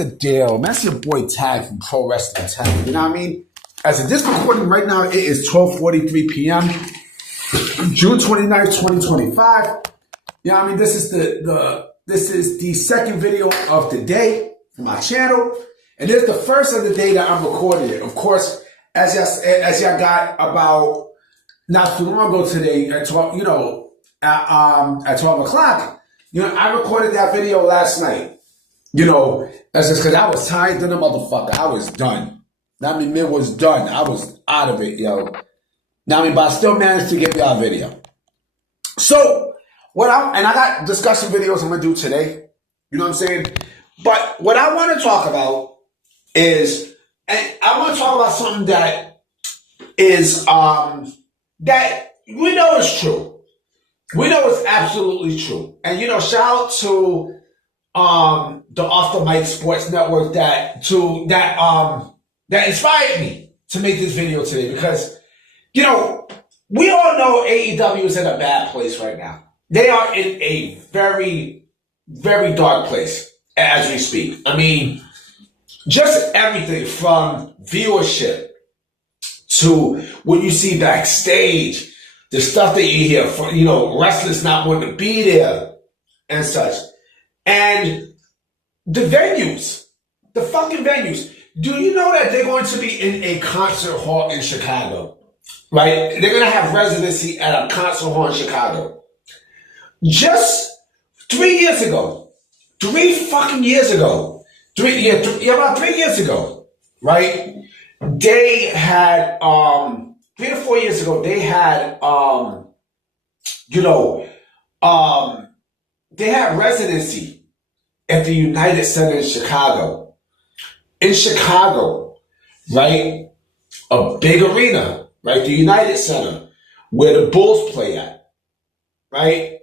the deal? Man, that's your boy Tag from Pro Wrestling Tag. You know what I mean? As of this recording right now, it is 12:43 p.m. June 29th, 2025. You know what I mean? This is the second video of the day for my channel. And this is the first of the day that I'm recording it. Of course, as y'all got about not too long ago today at 12, at 12 o'clock, I recorded that video last night. That's just because I was tired than a motherfucker. I was done. It was done. I was out of it, but I still managed to get y'all a video. So, I got discussion videos I'm going to do today. You know what I'm saying? But what I want to talk about is, and I want to talk about something that is, that we know is true. We know it's absolutely true. And, shout out to the Off the Mic Sports Network that inspired me to make this video today because, we all know AEW is in a bad place right now. They are in a very, very dark place as we speak. I mean, just everything from viewership to what you see backstage, the stuff that you hear from, wrestlers not wanting to be there and such. And the venues, the fucking venues. Do you know that they're going to be in a concert hall in Chicago? Right? They're going to have residency at a concert hall in Chicago. Just 3 years ago, about 3 years ago, right? They had, 3 to 4 years ago, they had, they had residency at the United Center in Chicago. In Chicago, right? A big arena, right? The United Center, where the Bulls play at, right?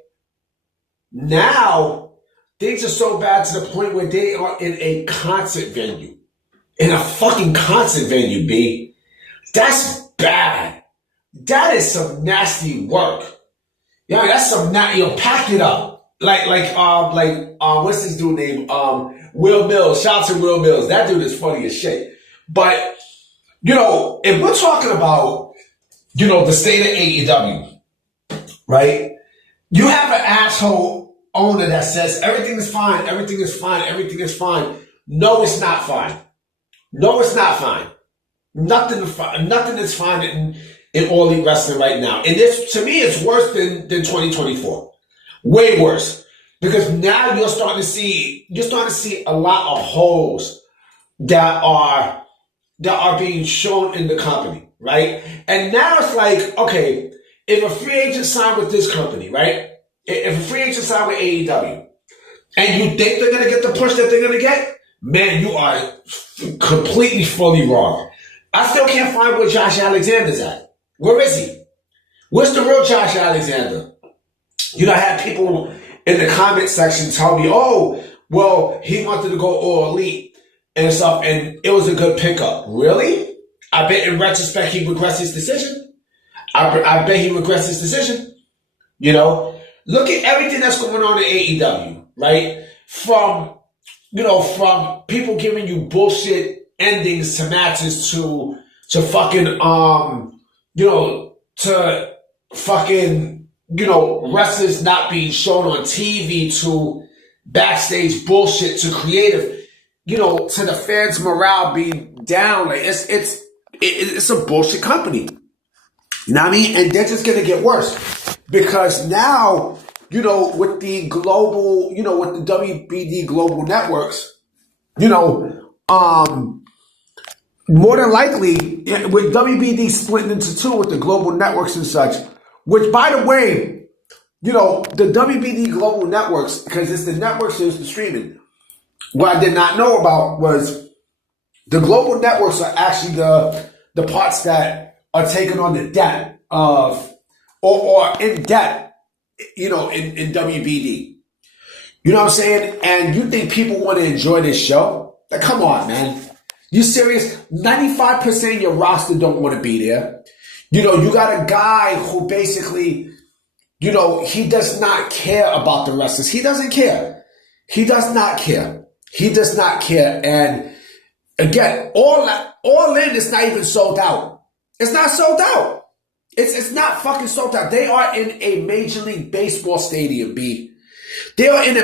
Now, things are so bad to the point where they are in a concert venue. In a fucking concert venue, B. That's bad. That is some nasty work. That's some pack it up. What's this dude named? Will Mills. Shout out to Will Mills. That dude is funny as shit. But, if we're talking about, the state of AEW, right? You have an asshole owner that says everything is fine, everything is fine, everything is fine. No, it's not fine. No, it's not fine. Nothing is fine in All Elite Wrestling right now. And this, to me, it's worse than 2024. Way worse. Because now you're starting to see a lot of holes that are being shown in the company, right? And now it's like, okay, if a free agent signed with this company, right? If a free agent signed with AEW, and you think they're going to get the push that they're going to get, man, you are completely fully wrong. I still can't find where Josh Alexander's at. Where is he? Where's the real Josh Alexander? I had people in the comment section tell me, oh, well, he wanted to go All Elite and stuff, and it was a good pickup. Really? I bet in retrospect he regrets his decision. I bet he regrets his decision. Look at everything that's going on in AEW, right? From people giving you bullshit endings to matches to fucking, wrestlers not being shown on TV to backstage bullshit to creative, to the fans' morale being down. Like it's a bullshit company. You know what I mean? And they're just going to get worse because now, with the global, with the WBD global networks, more than likely with WBD splitting into two with the global networks and such, which by the way, the WBD global networks, because it's the networks and it's the streaming. What I did not know about was the global networks are actually the parts that are taking on the debt of, or in debt, in WBD. You know what I'm saying? And you think people want to enjoy this show? Like, come on, man. You serious? 95% of your roster don't want to be there. You got a guy who basically, he does not care about the wrestlers. He doesn't care. He does not care. He does not care. And again, all in is not even sold out. It's not sold out. It's not fucking sold out. They are in a Major League Baseball stadium, B. They are in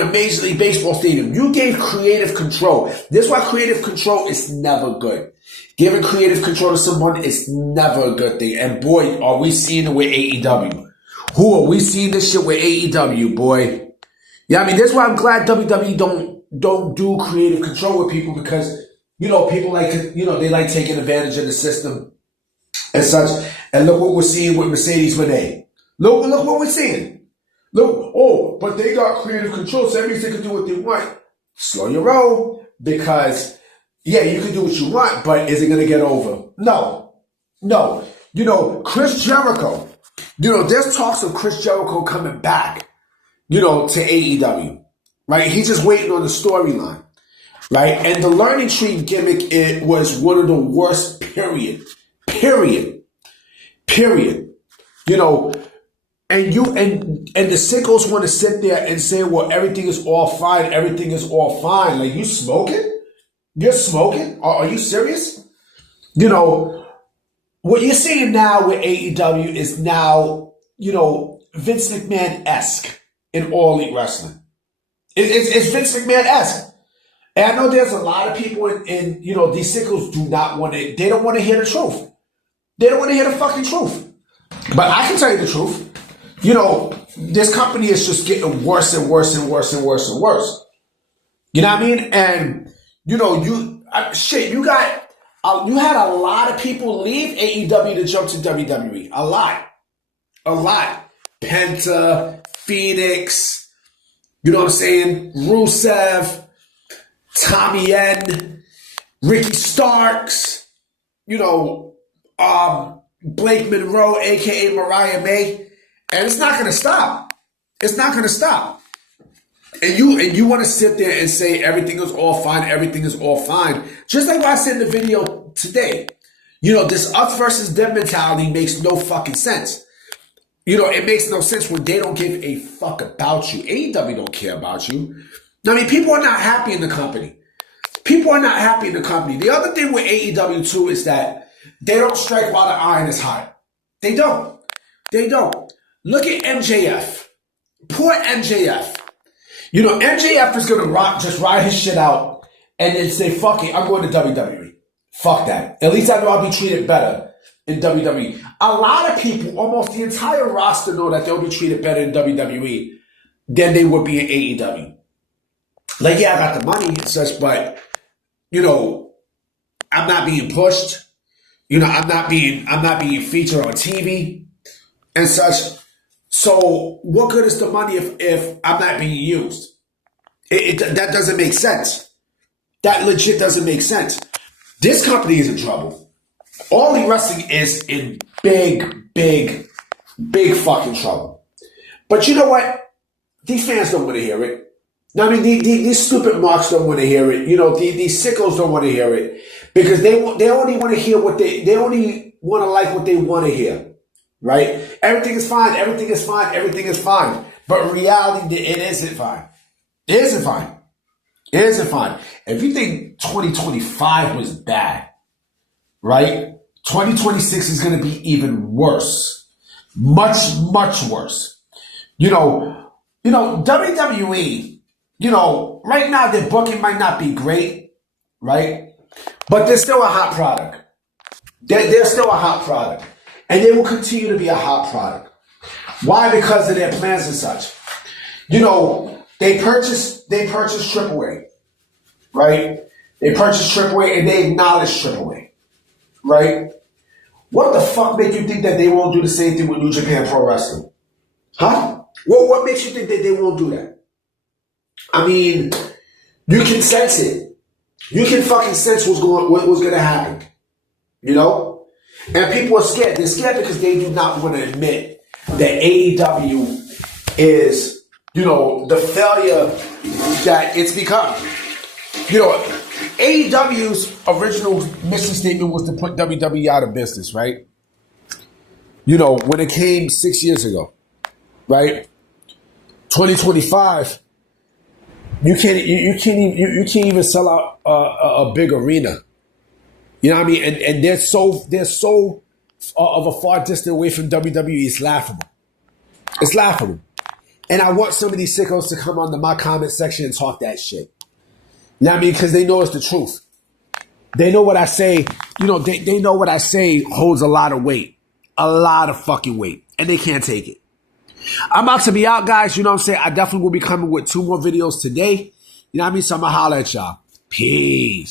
a Major League Baseball stadium. You gave creative control. This is why creative control is never good. Giving creative control to someone is never a good thing. And boy, are we seeing it with AEW. Who are we seeing this shit with AEW, boy? Yeah, I mean, that's why I'm glad WWE don't do creative control with people, because, people like, they like taking advantage of the system and such. And look what we're seeing with Mercedes Renee. Look what we're seeing. Look, but they got creative control, so that means they can do what they want. Slow your roll, because, yeah, you can do what you want, but is it going to get over? No. Chris Jericho, there's talks of Chris Jericho coming back, to AEW, right? He's just waiting on the storyline, right? And the learning tree gimmick, it was one of the worst, period. And the sickos want to sit there and say, well, everything is all fine. Everything is all fine. Like, you smoking? You're smoking? Are you serious? What you're seeing now with AEW is now, Vince McMahon-esque in All Elite Wrestling. It's Vince McMahon-esque. And I know there's a lot of people in these sickos they don't want to hear the truth. They don't want to hear the fucking truth. But I can tell you the truth. This company is just getting worse and worse and worse and worse and worse. You know what I mean? And, you had a lot of people leave AEW to jump to WWE. A lot. Penta, Phoenix, you know what I'm saying? Rusev, Tommy N, Ricky Starks, Blake Monroe, a.k.a. Mariah May. And it's not going to stop. It's not going to stop. And you want to sit there and say everything is all fine, everything is all fine. Just like what I said in the video today. This us versus them mentality makes no fucking sense. It makes no sense when they don't give a fuck about you. AEW don't care about you. I mean, people are not happy in the company. The other thing with AEW too is that they don't strike while the iron is hot. They don't. Look at MJF. Poor MJF. MJF is going to just ride his shit out and then say, fuck it, I'm going to WWE. Fuck that. At least I know I'll be treated better in WWE. A lot of people, almost the entire roster, know that they'll be treated better in WWE than they would be in AEW. Like, yeah, I got the money and such, but, I'm not being pushed. I'm not being featured on TV and such. So what good is the money if I'm not being used? That doesn't make sense. That legit doesn't make sense. This company is in trouble. All Elite Wrestling is in big fucking trouble. But you know what? These fans don't want to hear it. I mean, these stupid marks don't want to hear it. These sickos don't want to hear it, because they only want to hear they only want to like what they want to hear. Right? Everything is fine. Everything is fine. Everything is fine. But in reality, it isn't fine. It isn't fine. It isn't fine. If you think 2025 was bad, right? 2026 is going to be even worse. Much, much worse. WWE, right now their booking might not be great, right? But they're still a hot product. They're still a hot product. And they will continue to be a hot product. Why? Because of their plans and such. They purchased AAA, right? They purchased AAA and they acknowledged AAA, right? What the fuck makes you think that they won't do the same thing with New Japan Pro Wrestling? Huh? What makes you think that they won't do that? I mean, you can sense it. You can fucking sense what was going to happen. And people are scared. They're scared because they do not want to admit that AEW is, the failure that it's become. AEW's original mission statement was to put WWE out of business, right? When it came 6 years ago, right? 2025, You can't even sell out a big arena. You know what I mean? And they're so of a far distance away from WWE. It's laughable. It's laughable. And I want some of these sickos to come onto my comment section and talk that shit. You know what I mean? Because they know it's the truth. They know what I say. You know, they know what I say holds a lot of weight. A lot of fucking weight. And they can't take it. I'm about to be out, guys. You know what I'm saying? I definitely will be coming with 2 more videos today. You know what I mean? So I'm going to holler at y'all. Peace.